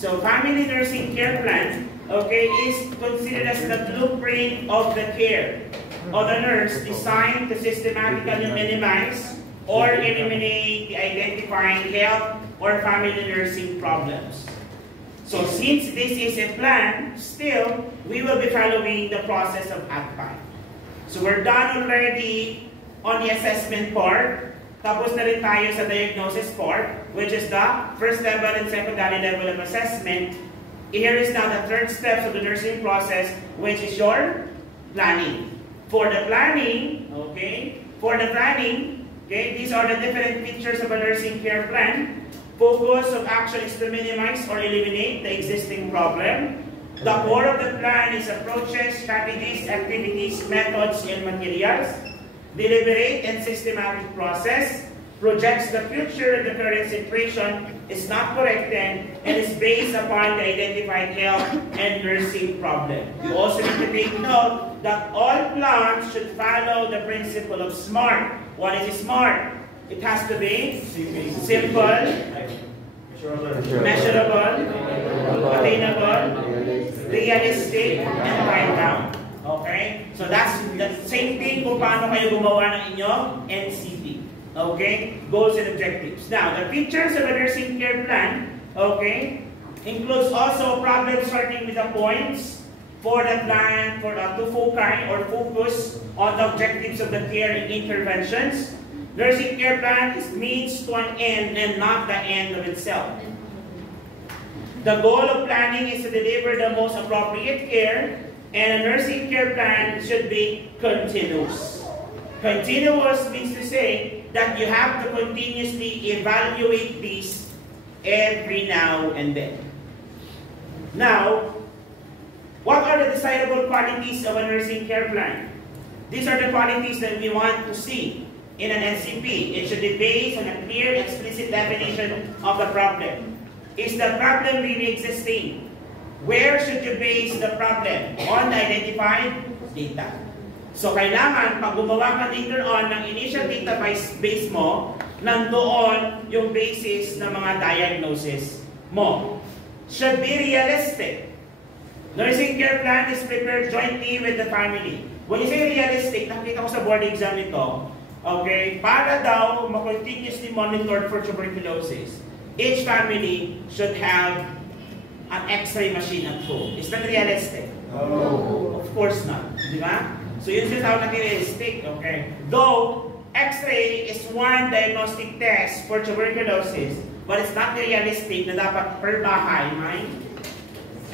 So family nursing care plan, okay, is considered as the blueprint of the care of the nurse designed to systematically minimize or eliminate the identifying health or family nursing problems. So since this is a plan, still, we will be following the process of ACPI. So we're done already on the assessment part. Tapos na rin tayo sa diagnosis part, which is the first level and secondary level of assessment. Here is now the third step of the nursing process, which is your planning. For the planning, okay, these are the different features of a nursing care plan. Focus of action is to minimize or eliminate the existing problem. The core of the plan is approaches, strategies, activities, methods, and materials. Deliberate and systematic process. Projects the future of the current situation, is not corrected, and is based upon the identified health and nursing problem. You also need to take note that all plans should follow the principle of SMART. What is SMART? It has to be simple, measurable, attainable, realistic, and time-bound. Okay? So that's the same thing kung paano kayo gumawa ng inyong NCP. Okay? Goals and objectives. Now, the features of a nursing care plan, okay, includes also problem starting with the points for the plan, to focus on the objectives of the care and interventions. Nursing care plan is means to an end and not the end of itself. The goal of planning is to deliver the most appropriate care, and a nursing care plan should be continuous. Continuous means to say that you have to continuously evaluate these every now and then. Now, what are the desirable qualities of a nursing care plan? These are the qualities that we want to see in an NCP. It should be based on a clear, explicit definition of the problem. Is the problem really existing? Where should you base the problem? On the identified data. So kailangan, pag gumawa ka later on ng initial database base mo, nandoon yung basis ng mga diagnosis mo. Should be realistic. Nursing care plan is prepared jointly with the family. When you say realistic, nakita ko sa board exam nito, okay, para daw ma-continuously monitored for tuberculosis, each family should have an X-ray machine at home. Is that realistic? No. Of course not. Di ba? So yun siya tawag na realistic. Okay. Though, X-ray is one diagnostic test for tuberculosis, but it's not realistic na dapat per bahay may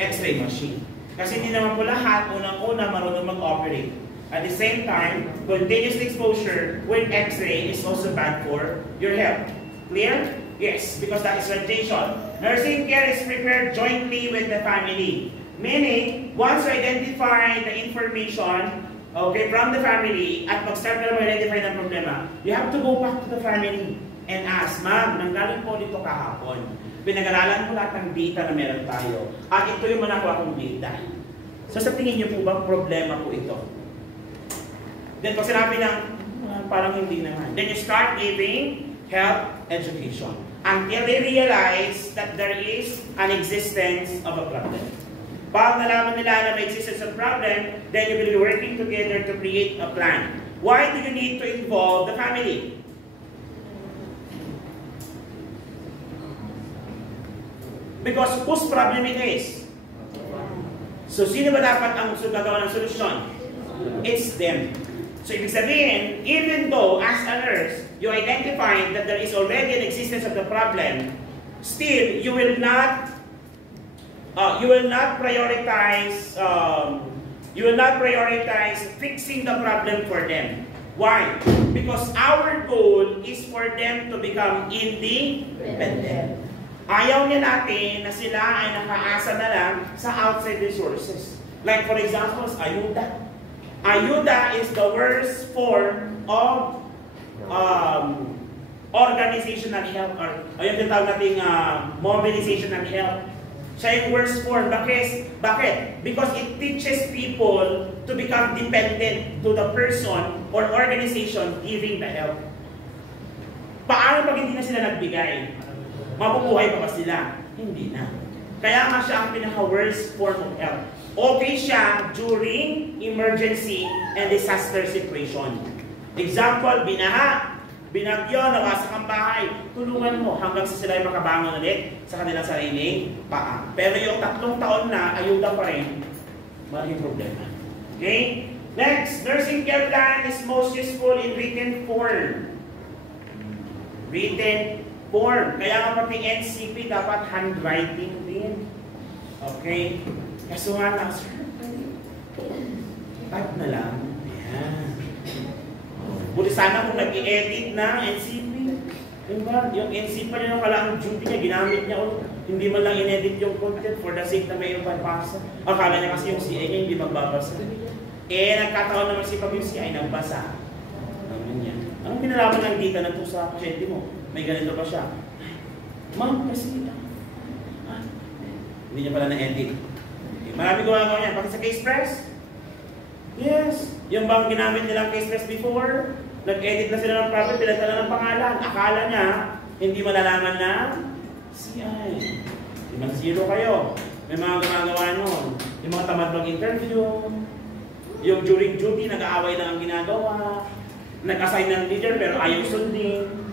X-ray machine. Kasi hindi naman po lahat, unang-una marunong mag-operate. At the same time, continuous exposure with X-ray is also bad for your health. Clear? Yes, because that is radiation. Nursing care is prepared jointly with the family. Meaning, once you identify the information, okay, from the family, at mag-start na ma-identify ng problema, you have to go back to the family and ask, ma'am, nanggaling po dito kahapon. Pinag-aralan mo lahat ng data na meron tayo. At ito yung manakuha kong data. So sa tingin niyo po ba, problema po ito? Then pag sinabi ng, parang hindi naman. Then you start giving health education until they realize that there is an existence of a problem. Pag nalaman nila na may existence of problem, then you will be working together to create a plan. Why do you need to involve the family? Because whose problem it is? So sino ba dapat ang gagawa ng solusyon? It's them. So ibig sabihin, even though as a nurse, you identify that there is already an existence of the problem, still you will not prioritize fixing the problem for them. Why? Because our goal is for them to become independent. Ayaw niya natin na sila ay nakaasa na lang sa outside resources. Like for example, ayuda. Ayuda is the worst form of organizational health, or ayun yung tawag nating mobilizational health. Siya yung worst form. Bakit? Because it teaches people to become dependent to the person or organization giving the help. Paano pag hindi na sila nagbigay? Mabubuhay pa ba sila? Hindi na. Kaya nga siya ang pinaka-worst form of health. Okay siya during emergency and disaster situation. Example, binaha, binagyo, nawasak ang bahay. Tulungan mo hanggang sa sila ay makabangon ulit sa kanilang sariling paa. Pero yung 3 taon na, ayuda pa rin, malaking problema. Okay? Next, nursing care plan is most useful in written form. Written form. Kaya nga pati NCP dapat handwriting din. Okay? Kaso nga na, sir, type na lang. Ayan. Buti sana kung nag-i-edit na NCP. Diba? Yung NCP pa rin ang duty niya, ginamit niya ulit. Hindi man lang in-edit yung content for the sake na may pagpasa. Akala niya kasi yung CI niya hindi magbabasa. Nagkataon naman si Pag yung CI nagbasa. Naman niya. Anong pinalaman ng data na ito sa pasyente mo? May ganito ba siya? Ma'am, kasi hindi niya pala na-edit. Okay. Marami gumagawa niya. Bakit sa case press? Yes. Yung bang ginamit nilang case press before, nag-edit na sila ng problem, pinagtala ng pangalan. Akala niya, hindi malalaman na CI. 0 kayo. May mga gumagawa nun. Yung mga tamad mag-interview, yung during duty, nag-aaway na ang ginagawa, nag-assign ng leader pero ayaw sundin.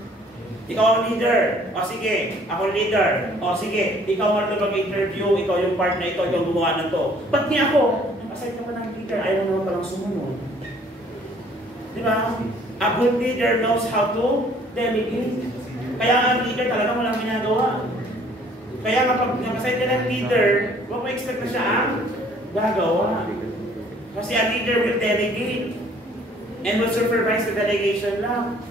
Ikaw ang leader. O sige, ako leader. O sige, ikaw ang mag-interview, ikaw yung part na ito, ikaw gumawa na to. Ba't niya ako? Assign ka pa ng leader, ayaw naman palang sumunod. Di ba? A good leader knows how to delegate. Kaya ang leader talaga walang ginagawa. Kaya kapag nag-assign ka ng leader, huwag mo expect na siya ang gagawa. Kasi a leader will delegate and will supervise the delegation lang.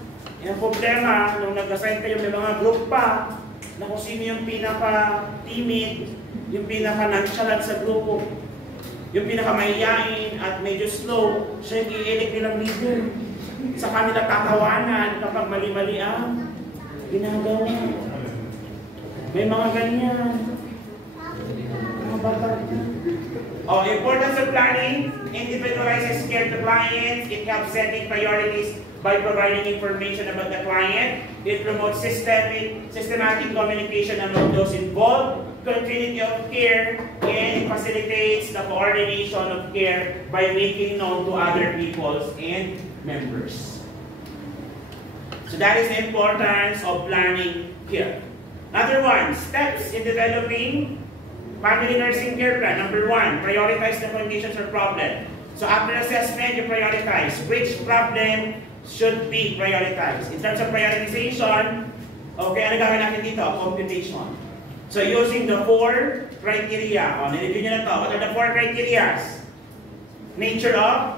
Yung problema, nung nag-assign kayo, may mga group pa na kung sino yung pinaka-timid, yung pinaka-nonchalant sa grupo, yung pinaka-mahiyain at medyo slow, siya yung i-elect nilang leader. Sa kanila tatawanan kapag mali-mali ang ginagawa. May mga ganyan. Mga bata. Importance of planning. Individualizes care to clients. It helps setting priorities by providing information about the client. It promotes systematic communication among those involved, continuity of care, and it facilitates the coordination of care by making known to other peoples and members. So that is the importance of planning care. Another one, steps in developing family nursing care plan. Number 1, prioritize the conditions or problem. So after assessment, you prioritize which problem should be prioritized. In terms of prioritization, okay, ano gawin natin dito? Computation. So using the 4 criteria. Nilagyan nyo na to. What are the 4 criteria? Nature of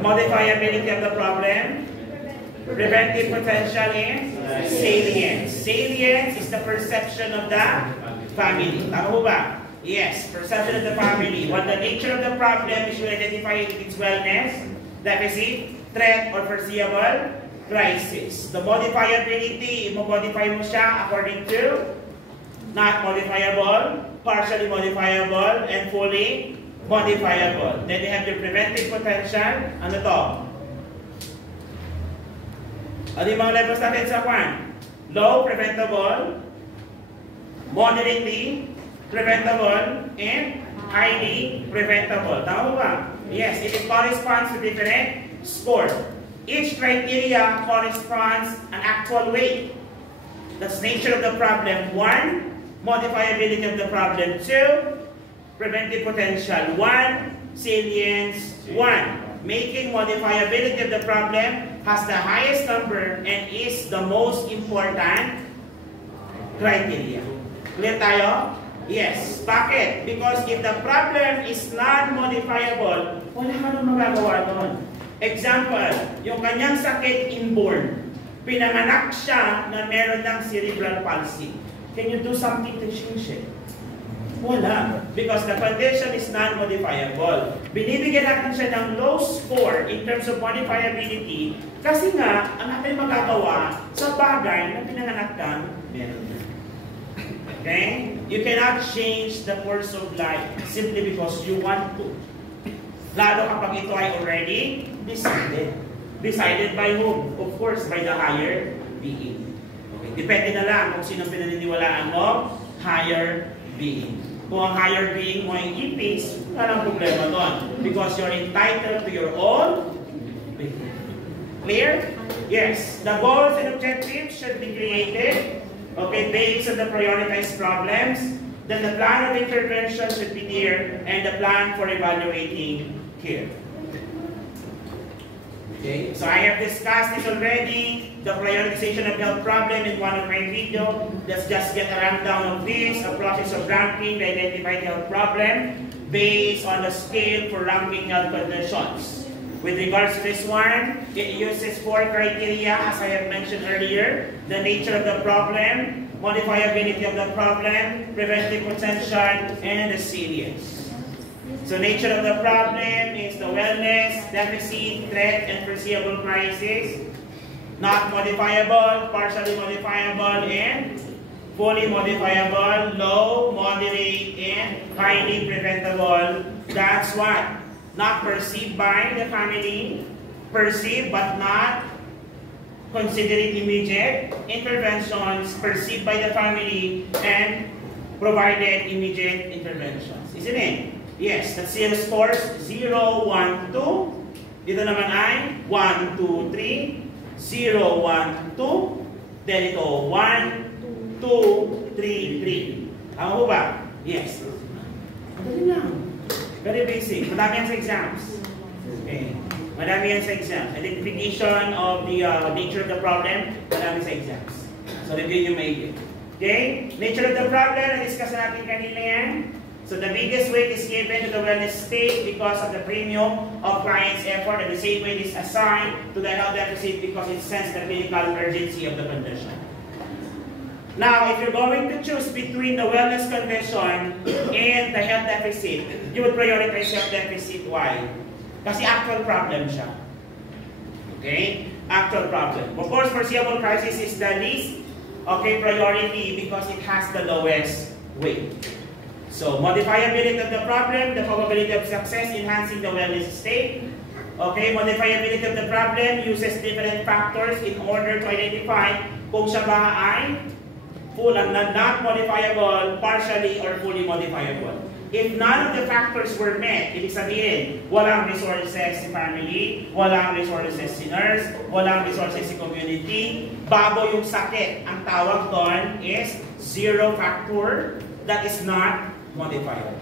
modifiability of the problem, preventive potential, and salience. Salience is the perception of the family. Tama ba? Yes, perception of the family. What the nature of the problem is, you identify its wellness, deficit, threat, or foreseeable crisis. The modifiability, i-modify mo siya according to not modifiable, partially modifiable, and fully modifiable. Then you have your preventive potential. Ano to? Ano yung mga levels natin sa 1? Low, preventable, moderately preventable, and highly preventable. Tama ba? Yes, it corresponds to different scores. Each criteria corresponds an actual weight. That's nature of the problem. 1, modifiability of the problem. 2, preventive potential. 1, salience. 1, making modifiability of the problem has the highest number and is the most important criteria. Clear tayo? Yes. Bakit? Because if the problem is non-modifiable, wala ka nang magagawa doon. Example, yung kanyang sakit inborn. Pinanganak siya na meron ng cerebral palsy. Can you do something to change it? Wala. Because the condition is non-modifiable. Binibigyan natin siya ng low score in terms of modifiability kasi nga, ang ating magagawa sa bagay na pinanganak kang meron. Okay? You cannot change the course of life simply because you want to. Lalo kapag ito ay already decided. Decided by whom? Of course, by the higher being. Okay. Depende na lang kung sino pinaniniwalaan mo. higher being. Kung ang higher being mo ay ipis, wala nang problema doon. Because you're entitled to your own being. Clear? Yes. The goals and objectives should be created, okay, based on the prioritized problems. Then the plan of intervention should be there, and the plan for evaluating care. Okay, so I have discussed this already, the prioritization of health problem in one of my videos. Let's just get a rundown of this, a process of ranking the identified health problem based on the scale for ranking health conditions. With regards to this one, it uses 4 criteria, as I have mentioned earlier: the nature of the problem, modifiability of the problem, preventive potential, and the serious. So nature of the problem is the wellness, deficit, threat, and foreseeable crisis. Not modifiable, partially modifiable, and fully modifiable, low, moderate, and highly preventable. That's what? Not perceived by the family, perceived but not considered immediate interventions, perceived by the family, and provided immediate interventions. Isn't it? Yes, that's zero scores, 0, 1, 2. Dito naman ay 1, 2, 3, 0, 1, 2. Then ito, 1, 2, 3, 3. Tama po ba? Yes. Madali lang. Very basic. Madami yan sa exams. Okay. Madami yan sa exams. Identification of the nature of the problem, madami sa exams. So review nyo maigi. Okay? Nature of the problem, na-discuss natin kanina yan. So the biggest weight is given to the wellness state because of the premium of client's effort, and the same weight is assigned to the health deficit because it senses the clinical urgency of the condition. Now, if you're going to choose between the wellness condition and the health deficit, you would prioritize health deficit. Why? Kasi actual problem siya. Okay? Actual problem. Of course, foreseeable crisis is the least, okay, priority because it has the lowest weight. So, modifiability of the problem, the probability of success, enhancing the wellness state. Okay, modifiability of the problem uses different factors in order to identify kung siya ba ay full and not modifiable, partially, or fully modifiable. If none of the factors were met, ibig sabihin, walang resources si family, walang resources si nurse, walang resources si community, bago yung sakit, ang tawag doon is zero factor that is not modifiable.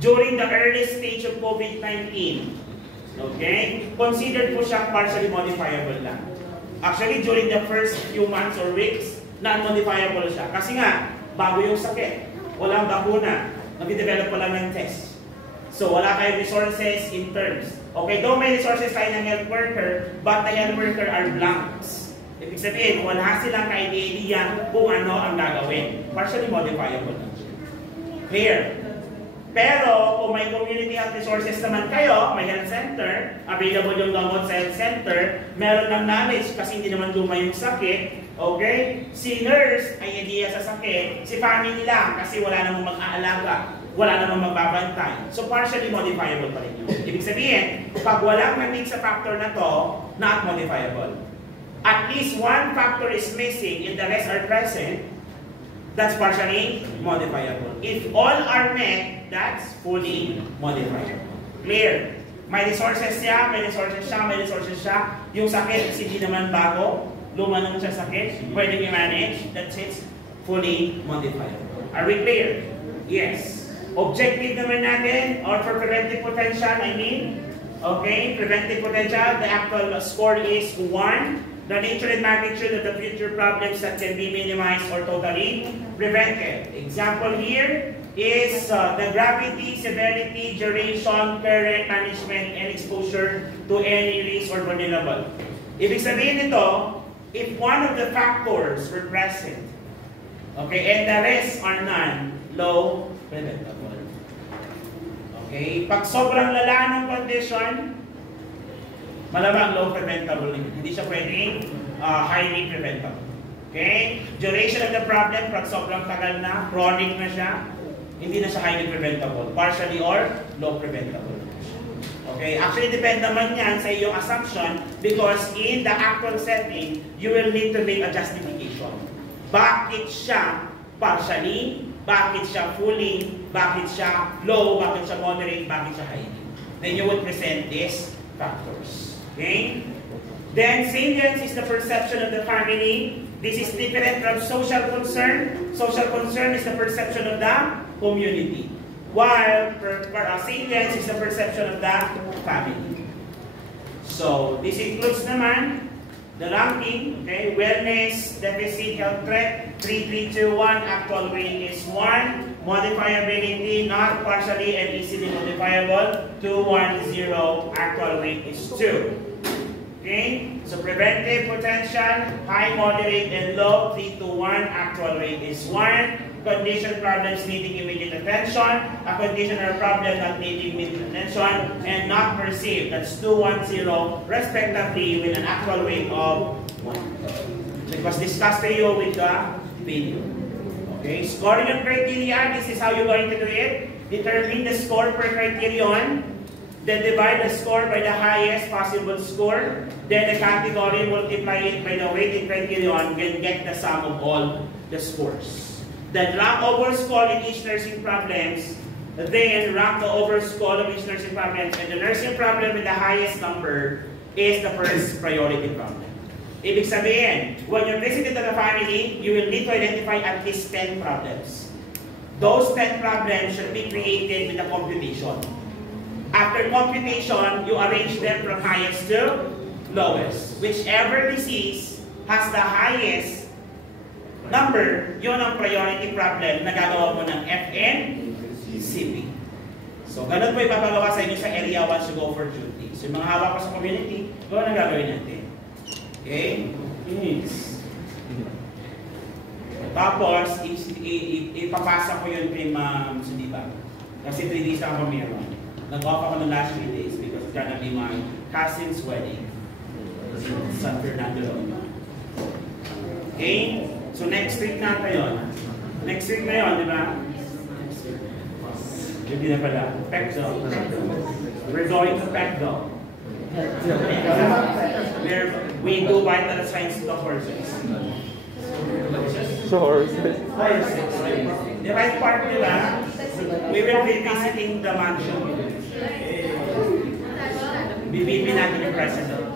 During the early stage of COVID-19, okay, considered po siya partially modifiable lang. Actually, during the first few months or weeks, non-modifiable siya. Kasi nga, bago yung sakit, walang bakuna, nag-develop pa lang ng test. So, wala kayong resources in terms. Okay, though may resources tayo ng health worker, but the health worker are blanks. Ibig sabihin, wala silang ka-idea kung ano ang gagawin. Partially modifiable lang siya. Clear. Pero, kung may community health resources naman kayo, may health center, available yung gamot sa health center, meron ng knowledge kasi hindi naman luma yung sakit, okay? Si nurse ay idea sa sakit, si family lang kasi wala namang mag-aalaga, wala namang magbabantay. So, partially modifiable pa rin yun. Ibig sabihin, pag walang na-mix sa factor na to, not modifiable. At least one factor is missing and the rest are present, that's partially modifiable. If all are met, that's fully modifiable. Clear? May resources siya, may resources siya, may resources siya. Yung sakit, hindi naman bago. Luma naman siya sakit. Pwede i-manage. That's it. Fully modifiable. Are we clear? Yes. Objective naman natin, or for preventive potential, I mean. Okay, preventive potential, the actual score is 1. The nature and magnitude of the future problems that can be minimized or totally prevented. Example here is the gravity, severity, duration, current management, and exposure to any risk or vulnerable. Ibig sabihin nito, if one of the factors were present, okay, and the rest are none, low preventable. Okay, pag sobrang lala ng condition, malamang low preventable. Hindi siya pwedeng highly preventable. Okay? Duration of the problem, pag sobrang tagal na, chronic na siya, hindi na siya highly preventable. Partially or low preventable. Okay? Actually, depend naman yan sa iyong assumption because in the actual setting, you will need to make a justification. Bakit siya partially, bakit siya fully, bakit siya low, bakit siya moderate, bakit siya high. Then you would present these factors. Okay? Then salience is the perception of the family. This is different from social concern. Social concern is the perception of the community. While salience is the perception of the family. So this includes naman the ranking, okay? Wellness, deficit, health threat, 3, 3, 2, 1, actual weight is 1, modifiability, not partially and easily modifiable, 2, 1, 0, actual weight is 2. Okay? So preventive potential, high, moderate, and low, 3 to 1, actual rate is 1. Condition problems needing immediate attention, a condition or problem not needing immediate attention, and not perceived, that's 2, 1, 0, respectively, with an actual rate of 1. So it was discussed to you with the video. Okay, scoring and criteria, this is how you're going to do it. Determine the score per criterion. Then divide the score by the highest possible score. Then the category, multiply it by the weighted criterion, and get the sum of all the scores. Then rank over score in each nursing problems. Then rank the over score of each nursing problems. And the nursing problem with the highest number is the first priority problem. Ibig sabihin, when you're visiting the family, you will need to identify at least 10 problems. Those 10 problems should be created with a computation. After computation, you arrange them from highest to lowest. Whichever disease has the highest number, yun ang priority problem na gagawa mo ng FNCP. So, ganun po ipapagawa sa inyo sa area once you go for duty. So, yung mga hawak pa sa community, yun ang gagawin natin. Okay? Yes. Tapos, ipapasa ko yun kay Ma'am Suniba. Kasi 3 days lang ako meron. Nag-off ako ng last 3 days because it's gonna be my cousin's wedding in San Fernando. Okay? So next week na tayo. Next week na yun, di ba? Hindi na pala. PECDO. We're going to PECDO. We do vital signs to the horses. Horses. The right part, di ba? We will be visiting the mansion. Bibibin natin yung president.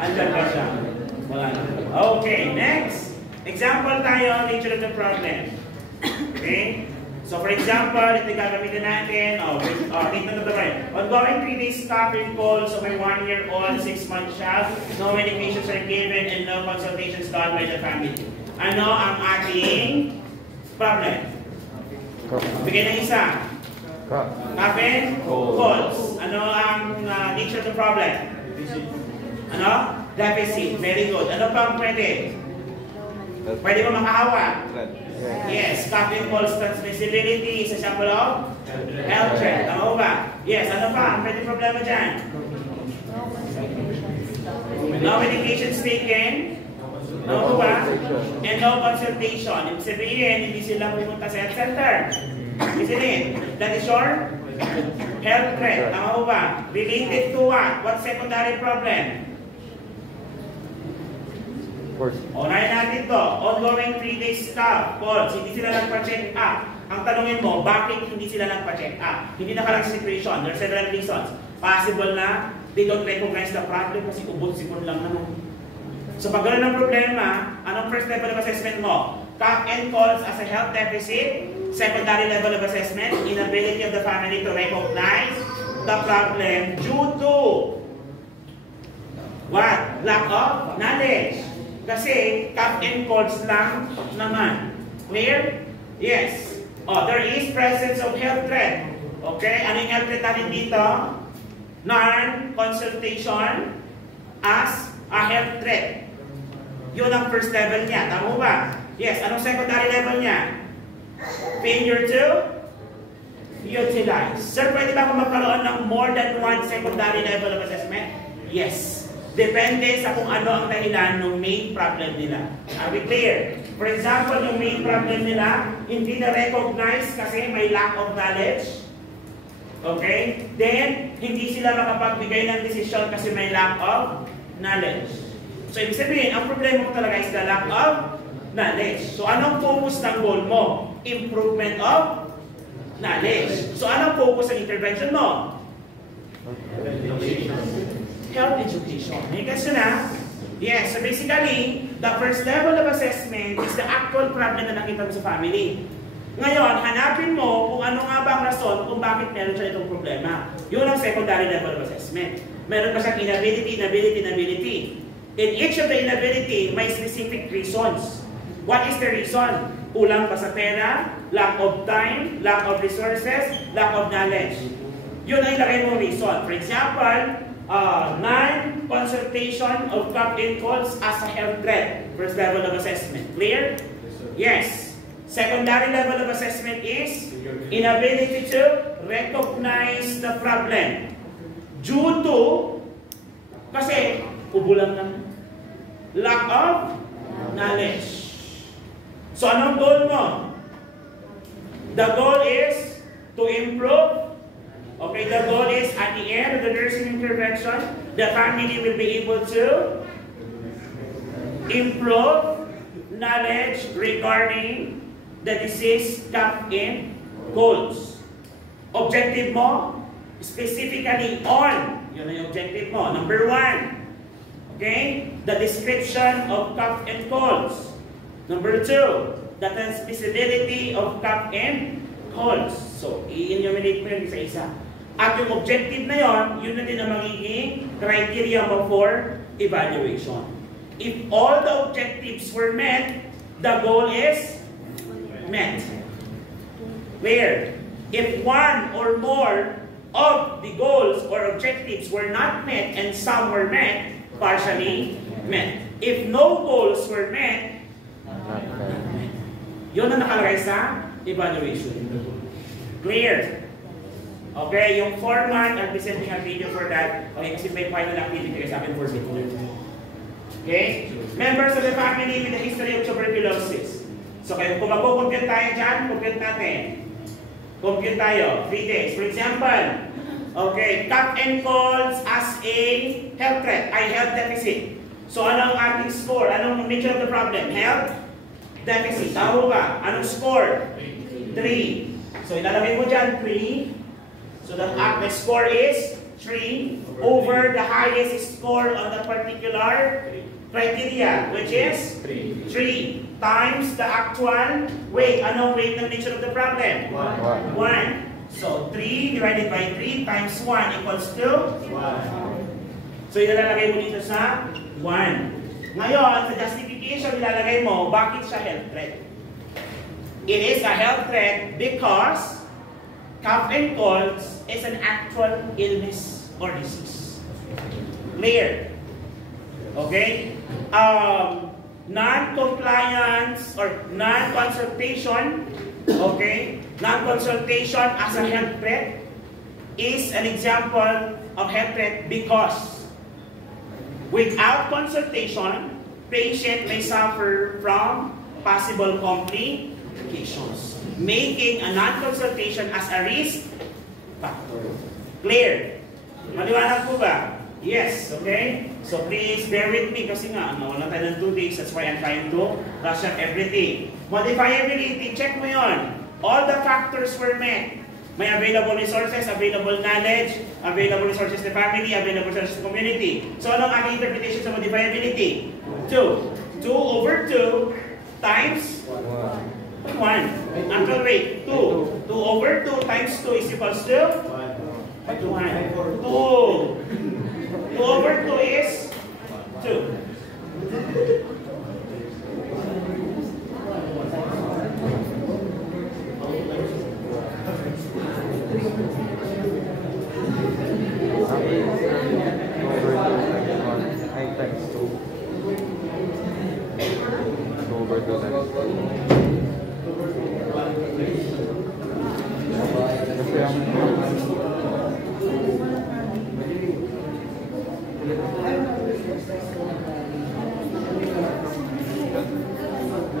Andyan ba siya? Wala na. Okay, next. Example tayo, nature of the problem. Okay? So for example, ito yung gagamitin natin. Nature of the problem. Ongoing 3 days stop in calls of a 1-year-old, 6-month child. No medications are given and no consultations done by the family. Ano ang ating problem? Bigyan ng isa. Happen? Calls. Ano ang nature of the problem? Ano? Deficit. Very good. Ano pang pwede? Pwede ba makahawa? Yes. Cough calls transmissibility is a sample of health threat. Tama ba? Yes. Ano pa? Pwede problema dyan? No medications taken. No ba? And no consultation. Ibig sabihin, hindi sila pumunta sa health center. Isn't it? That is your health threat. Tama ba? Related to what? What secondary problem? Unahin natin to. Ongoing 3 days stop. Calls. Hindi sila nagpa-check up. Ang tanongin mo, bakit hindi sila nagpa-check up? Hindi nakalang situation. There are several reasons. Possible na they don't recognize the problem kasi ubod-sipon lang naman. So pag gano'n ang problema, anong first level of assessment mo? Cough and calls as a health deficit. Secondary level of assessment, inability of the family to recognize the problem due to what? Lack of knowledge. Kasi cough and colds lang naman. Clear? Yes. There is presence of health threat. Okay? Ano yung health threat natin dito? Non-consultation as a health threat. Yun ang first level niya. Tama ba? Yes. Anong secondary level niya? Failure to utilize. Sir, pwede ba kung magkaroon ng more than one secondary level of assessment? Yes. Depende sa kung ano ang dahilan ng main problem nila. Are we clear? For example, yung main problem nila, hindi na-recognize kasi may lack of knowledge. Okay? Then, hindi sila makapagbigay ng decision kasi may lack of knowledge. So, ibig sabihin, ang problema ko talaga is the lack of knowledge. So, anong focus ng goal mo? Improvement of knowledge. So, anong focus ng intervention mo? Health education. May kasi na? Yes. So, basically, the first level of assessment is the actual problem na nakita mo sa family. Ngayon, hanapin mo kung ano nga ba ang rason kung bakit meron siya itong problema. Yun ang secondary level of assessment. Meron pa siyang inability. In each of the inability, may specific reasons. What is the reason? Kulang ba sa pera? Lack of time? Lack of resources? Lack of knowledge? Yun ang ilagay mong reason. For example, non-consultation of captain calls as a health threat. First level of assessment. Clear? Yes. Secondary level of assessment is inability to recognize the problem. Due to, kasi kubulang ng lack of knowledge. So anong goal mo? The goal is to improve. Okay, the goal is at the end of the nursing intervention, the family will be able to improve knowledge regarding the disease cough and colds. Objective mo, specifically on, yun ang objective mo. Number 1, okay, the description of cough and colds. Number 2, the transmissibility of cough and colds. So, i-enumerate mo yun isa-isa. At yung objective na yun na din ang magiging criteria mo for evaluation. If all the objectives were met, the goal is met. Clear? If one or more of the goals or objectives were not met and some were met, partially met. If no goals were met, yun ang nakalagay sa evaluation. Clear? Okay, yung format, I'll be sending a video for that. Okay, kasi may final activity kayo sa akin for video. Okay? Members of the family with a history of tuberculosis. So, kung mag-compute tayo dyan, compute natin. Compute tayo, 3 days. For example, okay, cough and colds as a health threat, health deficit. So, anong ating score? Anong nature of the problem? Health deficit. Tama ba? Anong score? 3. So, ilalagay mo dyan, 3. So, the score is 3 over the highest score on the particular criteria, which is 3 times the actual weight. Anong weight ng nature of the problem? 1. So, 3 divided by 3 times 1 equals to 1. So, ilalagay mo dito sa 1. Ngayon, sa justification, ilalagay mo, bakit siya health threat? It is a health threat because cough and colds is an actual illness or disease. Clear? Okay? Non-compliance or non-consultation, okay? Non-consultation as a health threat is an example of health threat because without consultation, patient may suffer from possible complications, making a non-consultation as a risk factor. Clear? Maliwanag po ba? Yes, okay? So please bear with me kasi nga, nawala tayo ng 2 days. That's why I'm trying to rush up everything. Modifiability, check mo yon. All the factors were met. May available resources, available knowledge, available resources to family, available resources to community. So anong aking interpretation sa modifiability? 2. 2 over 2 times 1. Actual rate, 2. 2 over 2 times 2 is equals to 1. 2. 2 over 2 is 2.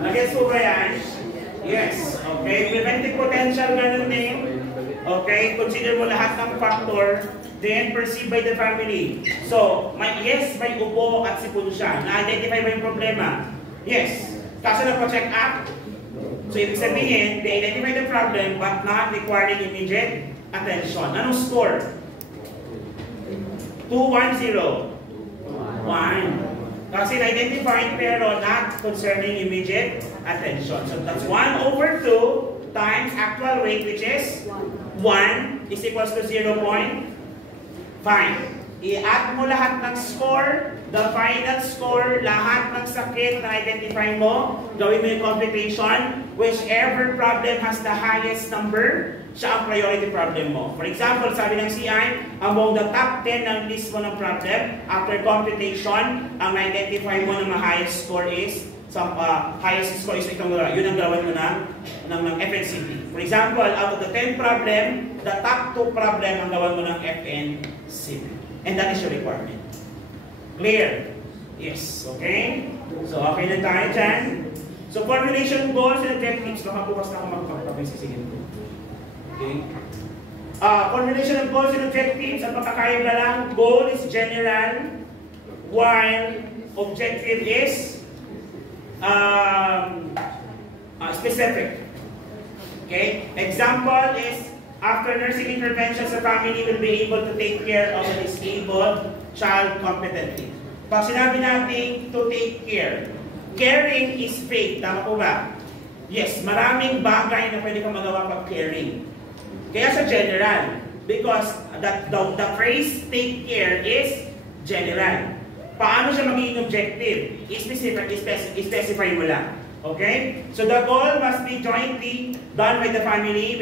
Nag-gets po ba yan? Yes. Okay. Preventive potential, ganun din. Okay. Consider mo lahat ng factor, then perceived by the family. So, may ubo at sipon siya. Na-identify ba yung problema? Yes. Kaso nagpa-check up. So, ibig sabihin, they identify the problem but not requiring immediate attention. Anong score? 2-1-0. 1. Kasi na-identified pero not concerning immediate attention. So, that's 1/2 times actual rate, which is 1 is equals to 0.5. I-add mo lahat ng score, the final score, lahat ng sakit na identify mo, gawin mo yung computation, whichever problem has the highest number, siya ang priority problem mo. For example, sabi ng CI, among the top 10 ng list mo ng problem, after computation, ang na-identify mo ng highest score is, highest score is itong yun ang gawin mo ng FNCP. For example, out of the 10 problem, the top 2 problem ang gawin mo ng FNCP. And that is your requirement. Clear? Yes. Okay? So, okay na tayo dyan. So, formulation goals and objectives. Baka bukas na ako magpapagsisigin ko. Okay? Formulation of goals and objectives. Ang pagkakaiba lang, goal is general, while objective is specific. Okay? Example is, after nursing interventions, the family will be able to take care of a disabled child competently. Pag sinabi natin to take care, caring is faith. Tama po ba? Yes, maraming bagay na pwede kang magawa pag caring. Kaya sa general, because the phrase take care is general. Paano siya magiging objective? Specify mo lang. Okay? So the goal must be jointly done with the family,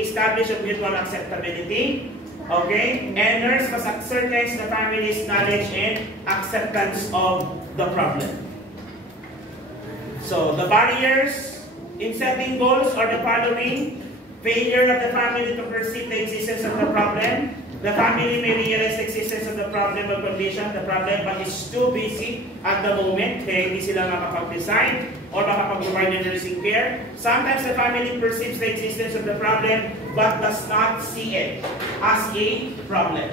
establish a mutual acceptability. Okay? And nurse must ascertain the family's knowledge and acceptance of the problem. So the barriers in setting goals are the following. Failure of the family to perceive the existence of the problem. The family may realize the existence of the problem or condition of the problem but is too busy at the moment kaya hindi sila makapag-decide or makapag-provide ng nursing care. Sometimes the family perceives the existence of the problem but does not see it as a problem.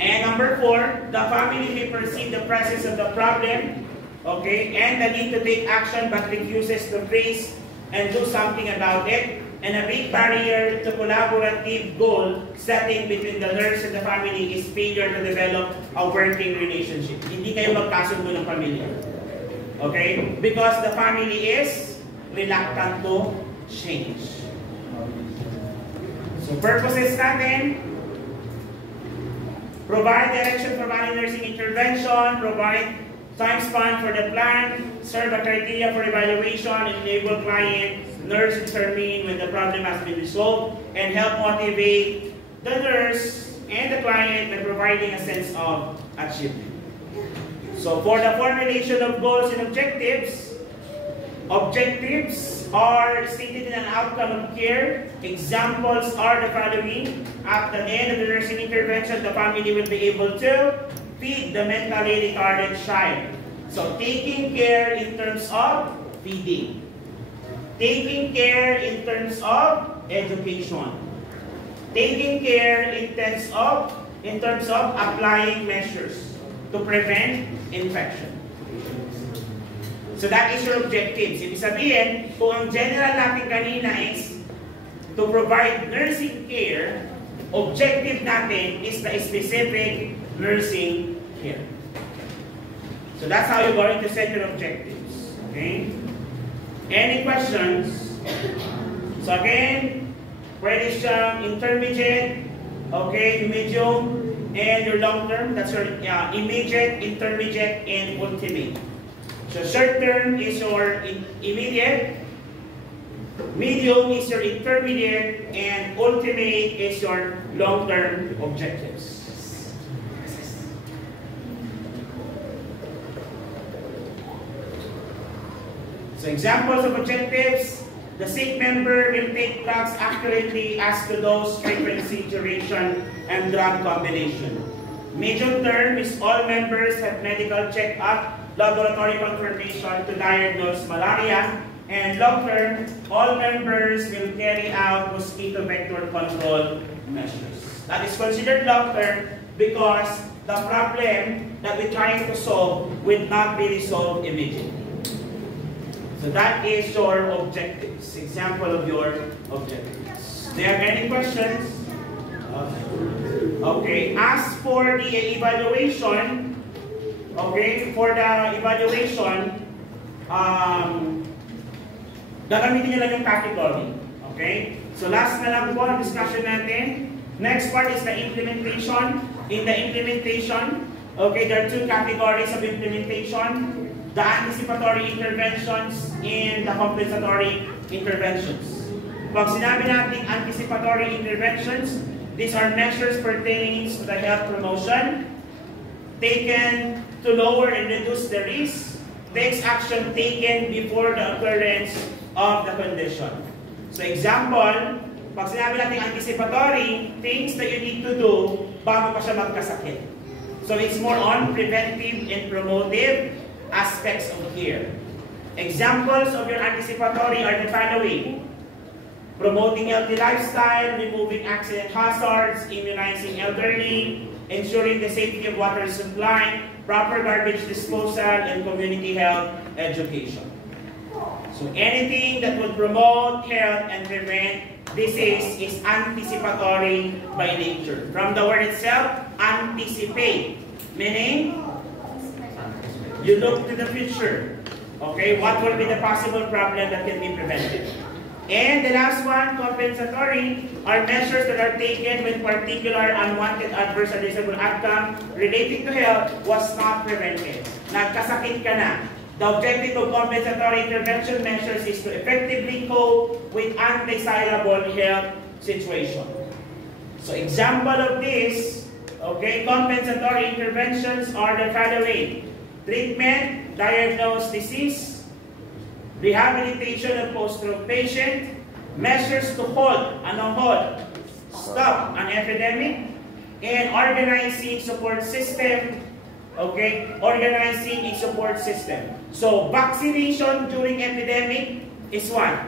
And number 4, the family may perceive the presence of the problem, okay, and the need to take action but refuses to face and do something about it. And a big barrier to collaborative goal setting between the nurse and the family is failure to develop a working relationship. Hindi kayo magkasundo ng pamilya. Okay? Because the family is reluctant to change. So purposes natin, provide direction for family nursing intervention, provide time span for the plan, serve a criteria for evaluation, enable client nurse determine when the problem has been resolved, and help motivate the nurse and the client by providing a sense of achievement. So for the formulation of goals and objectives are stated in an outcome of care. Examples are the following. At the end of the nursing intervention, the family will be able to feed the mentally retarded child. So taking care in terms of feeding. Taking care in terms of education. Taking care in terms of applying measures to prevent infection. So that is your objectives. Ibig sabihin, kung ang general natin kanina is to provide nursing care, objective natin is the specific nursing care. So that's how you're going to set your objectives. Okay? Any questions? So again, pwede siyang intermediate, okay, medium, and your long term. That's your immediate, intermediate, and ultimate. So short term is your immediate, medium is your intermediate, and ultimate is your long term objectives. So examples of objectives, the sick member will take drugs accurately as to dose, frequency, duration, and drug combination. Medium term is all members have medical check-up, laboratory confirmation to diagnose malaria, and long term, all members will carry out mosquito vector control measures. That is considered long term because the problem that we're trying to solve will not be resolved immediately. So that is your objectives. Example of your objectives. Do you have any questions? Okay. As for the evaluation, okay, for the evaluation, gagamitin nyo lang yung category. Okay? So last na lang po ang discussion natin. Next part is the implementation. In the implementation, okay, there are two categories of implementation. The anticipatory interventions and the compensatory interventions. Pag sinabi natin anticipatory interventions, these are measures pertaining to the health promotion taken to lower and reduce the risk, takes action taken before the occurrence of the condition. So example, pag sinabi natin anticipatory, things that you need to do bago pa siya magkasakit. So it's more on preventive and promotive aspects of care. Examples of your anticipatory are the following: promoting healthy lifestyle, removing accident hazards, immunizing elderly, ensuring the safety of water supply, proper garbage disposal, and community health education. So anything that would promote health and prevent disease is anticipatory by nature. From the word itself, anticipate, meaning you look to the future. Okay, what will be the possible problem that can be prevented? And the last one, compensatory, are measures that are taken when particular unwanted adverse or disable outcome relating to health was not prevented. Nagkasakit ka na. The objective of compensatory intervention measures is to effectively cope with undesirable health situation. So example of this, okay, compensatory interventions are the following: treatment, diagnose disease, rehabilitation of post-stroke patient, measures to hold, stop an epidemic, and organizing support system, okay, organizing a support system. So vaccination during epidemic is one.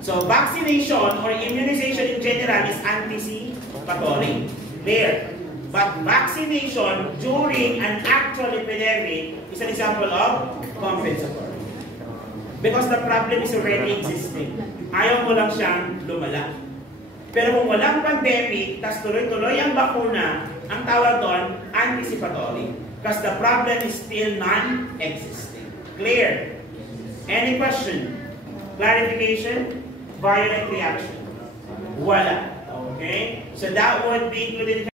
So vaccination or immunization in general is anticipatory. There. But vaccination during an actual epidemic is an example of compensatory. Because the problem is already existing. Ayaw mo lang siyang lumala. Pero kung walang pandemic, tas tuloy-tuloy ang bakuna, ang tawag doon, anticipatory. Because the problem is still non-existing. Clear? Any question? Clarification? Violent reaction? Wala. Okay? So that would be included